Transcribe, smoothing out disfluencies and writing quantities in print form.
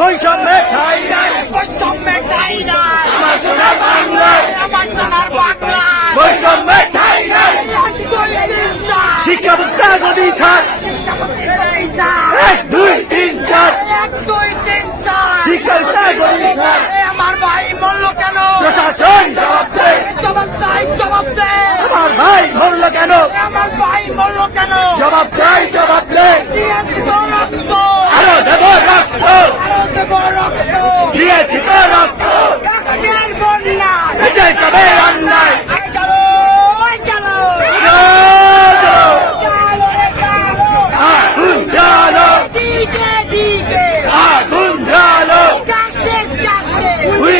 বৈষম্যে ঠাঁই নাই, বৈষম্যে ঠাঁই নাই, আমার সোনার বাংলায় আমার সোনার বাংলায় বৈষম্যে ঠাঁই নাই। 1, 2, 3, 4 শিক্ষা ব্যবস্থা গদি ছাড়, 1, 2, 3, 4 1, 2, 3, 4 শিক্ষা ব্যবস্থা গদি ছাড়। আমার ভাই মরল কেন? প্রশাসন জবাব চাই, জবাব চাই, জবাব চাই। আমার ভাই মরল কেন? আমার ভাই মরল কেন? জবাব চাই, জবাব দে। দিয়েছি তো রক্ত, আরো দেব রক্ত, আরো দেব রক্ত। দিয়েছি তো রক্ত, রক্তের বন্যা, এসে তবে অন্যায়। আরে চলো, ওই চলো, চলো, চলো রে চলো। আগুন জ্বালো, দিকে দিকে, আগুন জ্বালো, কাস্তে কাস্তে, We